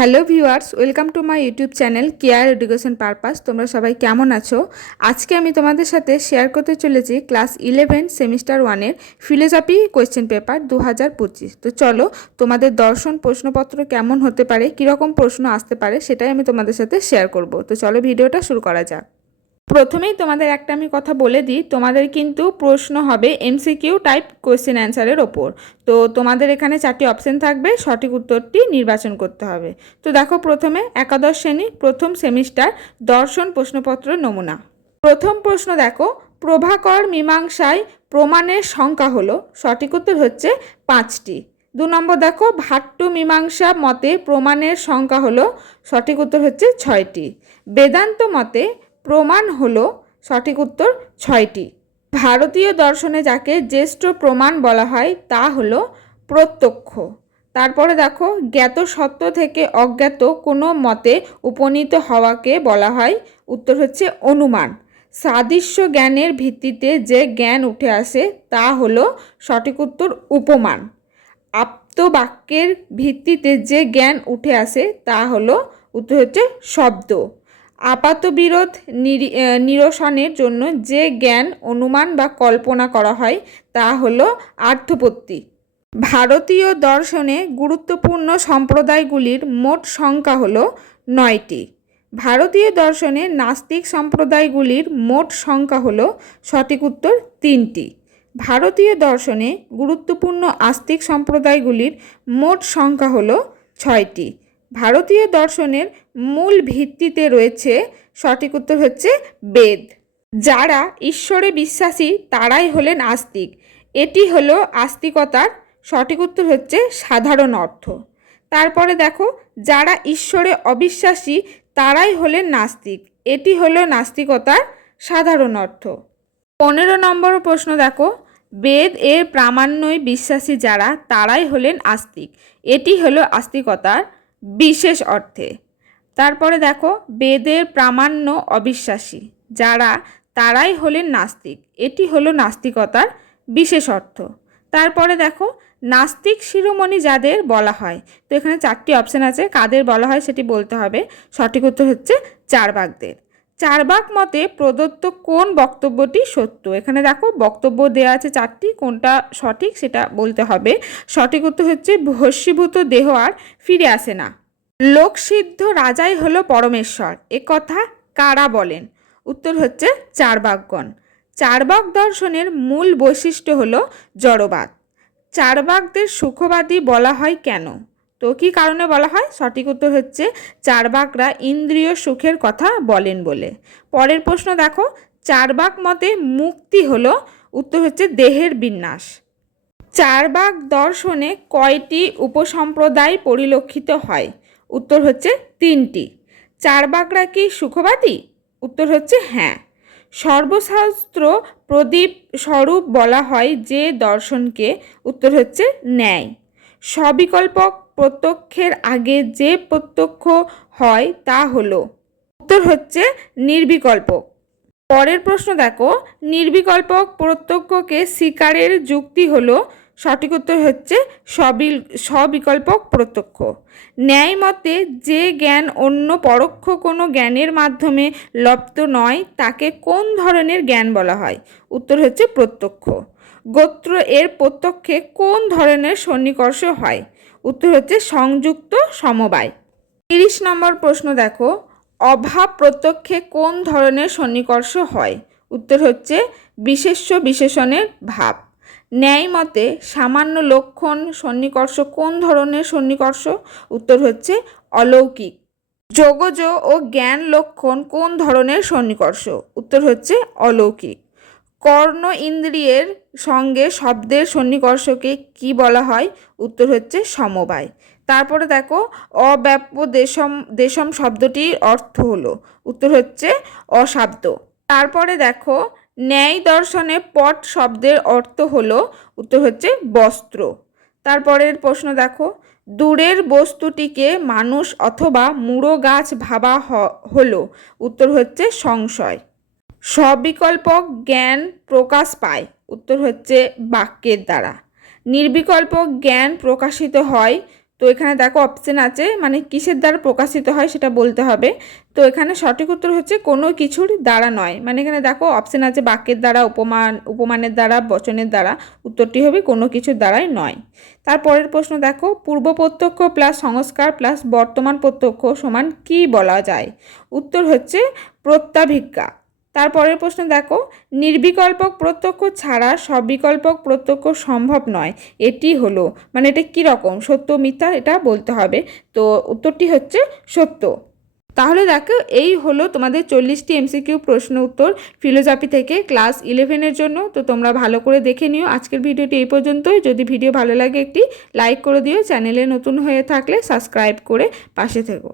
Hello viewers, welcome to my YouTube channel care education purpose. তোমরা সবাই কেমন আছো? আজকে আমি তোমাদের সাথে শেয়ার করতে চলেছি ক্লাস 11 সেমিস্টার 1-এর ফিলোসফি কোয়েশ্চেন পেপার 2025। তো চলো, তোমাদের দর্শন প্রশ্নপত্র কেমন হতে পারে, কীরকম প্রশ্ন আসতে পারে সেটাই আমি তোমাদের সাথে শেয়ার করব। তো চলো ভিডিওটা শুরু করা যাক। প্রথমেই তোমাদের একটা আমি কথা বলে দিই, তোমাদের কিন্তু প্রশ্ন হবে এমসিকিউ টাইপ কোয়েশ্চেন অ্যান্সারের ওপর। তো তোমাদের এখানে 4টি অপশন থাকবে, সঠিক উত্তরটি নির্বাচন করতে হবে। তো দেখো, প্রথমে একাদশ শ্রেণী প্রথম সেমিস্টার দর্শন প্রশ্নপত্র নমুনা। প্রথম প্রশ্ন দেখো, প্রভাকর মীমাংসায় প্রমাণের সংখ্যা হলো, সঠিক উত্তর হচ্ছে 5টি। 2 নম্বর দেখো, ভাট্ট মীমাংসা মতে প্রমাণের সংখ্যা হলো, সঠিক উত্তর হচ্ছে 6টি। বেদান্ত মতে প্রমাণ হলো, সঠিক উত্তর 6টি। ভারতীয় দর্শনে যাকে জ্যেষ্ঠ প্রমাণ বলা হয় তা হলো প্রত্যক্ষ। তারপরে দেখো, জ্ঞাত সত্য থেকে অজ্ঞাত কোনো মতে উপনীত হওয়াকে বলা হয়, উত্তর হচ্ছে অনুমান। সাদৃশ্য জ্ঞানের ভিত্তিতে যে জ্ঞান উঠে আসে তা হলো, সঠিক উত্তর উপমান। আপ্তবাক্যের ভিত্তিতে যে জ্ঞান উঠে আসে তা হলো, উত্তর হচ্ছে শব্দ। আপাতবিরোধ নিরসনের জন্য যে জ্ঞান অনুমান বা কল্পনা করা হয় তা হলো আর্থপত্তি। ভারতীয় দর্শনে গুরুত্বপূর্ণ সম্প্রদায়গুলির মোট সংখ্যা হলো 9টি। ভারতীয় দর্শনে নাস্তিক সম্প্রদায়গুলির মোট সংখ্যা হলো, সঠিক উত্তর 3টি। ভারতীয় দর্শনে গুরুত্বপূর্ণ আস্তিক সম্প্রদায়গুলির মোট সংখ্যা হলো 6টি। ভারতীয় দর্শনের মূল ভিত্তিতে রয়েছে, সঠিক উত্তর হচ্ছে বেদ। যারা ঈশ্বরে বিশ্বাসী তারাই হলেন আস্তিক, এটি হলো আস্তিকতার, সঠিক উত্তর হচ্ছে সাধারণ অর্থ। তারপরে দেখো, যারা ঈশ্বরে অবিশ্বাসী তারাই হলেন নাস্তিক, এটি হলো নাস্তিকতার সাধারণ অর্থ। 15 নম্বর প্রশ্ন দেখো, বেদ এর প্রামাণ্যই বিশ্বাসী যারা তারাই হলেন আস্তিক, এটি হলো আস্তিকতার বিশেষ অর্থে। তারপরে দেখো, বেদের প্রামাণ্য অবিশ্বাসী যারা তারাই হলেন নাস্তিক, এটি হলো নাস্তিকতার বিশেষ অর্থ। তারপরে দেখো, নাস্তিক শিরোমণি যাদের বলা হয়, তো এখানে 4টি অপশান আছে, কাদের বলা হয় সেটি বলতে হবে। সঠিক উত্তর হচ্ছে চার্বাকদের। চার্বাক মতে প্রদত্ত কোন বক্তব্যটি সত্য? এখানে দেখো বক্তব্য দেওয়া আছে 4টি, কোনটা সঠিক সেটা বলতে হবে। সঠিক উত্তর হচ্ছে ভস্মীভূত দেহ আর ফিরে আসে না। লোকসিদ্ধ রাজাই হলো পরমেশ্বর, এ কথা কারা বলেন? উত্তর হচ্ছে চার্বাকগণ। চার্বাক দর্শনের মূল বৈশিষ্ট্য হলো জড়বাদ। চার্বাকদের সুখবাদী বলা হয় কেন? তো কী কারণে বলা হয়? সঠিক উত্তর হচ্ছে চার্বাকরা ইন্দ্রিয় সুখের কথা বলেন বলে। পরের প্রশ্ন দেখো, চার্বাক মতে মুক্তি হলো, উত্তর হচ্ছে দেহের বিন্যাস। চার্বাক দর্শনে কয়টি উপসম্প্রদায় পরিলক্ষিত হয়? উত্তর হচ্ছে 3টি। চার্বাকরা কি সুখবাদী? উত্তর হচ্ছে হ্যাঁ। সর্বশাস্ত্র প্রদীপ স্বরূপ বলা হয় যে দর্শনকে? উত্তর হচ্ছে ন্যায়। সবিকল্পক প্রত্যক্ষের আগে যে প্রত্যক্ষ হয় তা হলো, উত্তর হচ্ছে নির্বিকল্পক। পরের প্রশ্ন দেখো, নির্বিকল্পক প্রত্যক্ষকে স্বীকারের যুক্তি হলো, সঠিক উত্তর হচ্ছে সবিকল্পক প্রত্যক্ষ। ন্যায় মতে যে জ্ঞান অন্য পরোক্ষ কোনো জ্ঞানের মাধ্যমে লব্ধ নয় তাকে কোন ধরনের জ্ঞান বলা হয়? উত্তর হচ্ছে প্রত্যক্ষ। গোত্র এর প্রত্যক্ষে কোন ধরনের সন্নিকর্ষ হয়? উত্তর হচ্ছে সংযুক্ত সমবায়। 30 নম্বর প্রশ্ন দেখো, অভাব প্রত্যক্ষে কোন ধরনের সন্নিকর্ষ হয়? উত্তর হচ্ছে বিশেষ্য বিশেষণের ভাব। ন্যায় মতে সামান্য লক্ষণ সন্নিকর্ষ কোন ধরনের সন্নিকর্ষ? উত্তর হচ্ছে অলৌকিক। যোগজ ও জ্ঞান লক্ষণ কোন ধরনের সন্নিকর্ষ? উত্তর হচ্ছে অলৌকিক। কর্ণ ইন্দ্রিয়ের সঙ্গে শব্দের সন্নিকর্ষকে কি বলা হয়? উত্তর হচ্ছে সমবায়। তারপরে দেখো, অব্যাপ্য দেশম দেশম শব্দটির অর্থ হলো, উত্তর হচ্ছে অশাব্দ। তারপরে দেখো, ন্যায় দর্শনে পট শব্দের অর্থ হলো, উত্তর হচ্ছে বস্ত্র। তারপরের প্রশ্ন দেখো, দূরের বস্তুটিকে মানুষ অথবা মুড়ো গাছ ভাবা হলো, উত্তর হচ্ছে সংশয়। সবিকল্পক জ্ঞান প্রকাশ পায়, উত্তর হচ্ছে বাক্যের দ্বারা। নির্বিকল্পক জ্ঞান প্রকাশিত হয়, তো এখানে দেখো অপশন আছে, মানে কিসের দ্বারা প্রকাশিত হয় সেটা বলতে হবে। তো এখানে সঠিক উত্তর হচ্ছে কোনো কিছুর দ্বারা নয়। মানে এখানে দেখো অপশন আছে বাক্যের দ্বারা, উপমানের দ্বারা, বচনের দ্বারা। উত্তরটি হবে কোনো কিছুর দ্বারাই নয়। তারপরের প্রশ্ন দেখো, পূর্ব প্রত্যক্ষ প্লাস সংস্কার প্লাস বর্তমান প্রত্যক্ষ সমান কি বলা যায়? উত্তর হচ্ছে প্রত্যাভিজ্ঞা। তারপরের প্রশ্ন দেখো, নির্বিকল্পক প্রত্যক্ষ ছাড়া সবিকল্পক প্রত্যক্ষ সম্ভব নয়, এটি হলো, মানে এটা কীরকম, সত্য মিথ্যা এটা বলতে হবে। তো উত্তরটি হচ্ছে সত্য। তাহলে দেখো এই হলো তোমাদের 40টি এমসিকিউ প্রশ্ন উত্তর ফিলোসফি থেকে ক্লাস 11-এর জন্য। তো তোমরা ভালো করে দেখে নিও। আজকের ভিডিওটি এই পর্যন্তই। যদি ভিডিও ভালো লাগে একটি লাইক করে দিও, চ্যানেলে নতুন হয়ে থাকলে সাবস্ক্রাইব করে পাশে থেকো।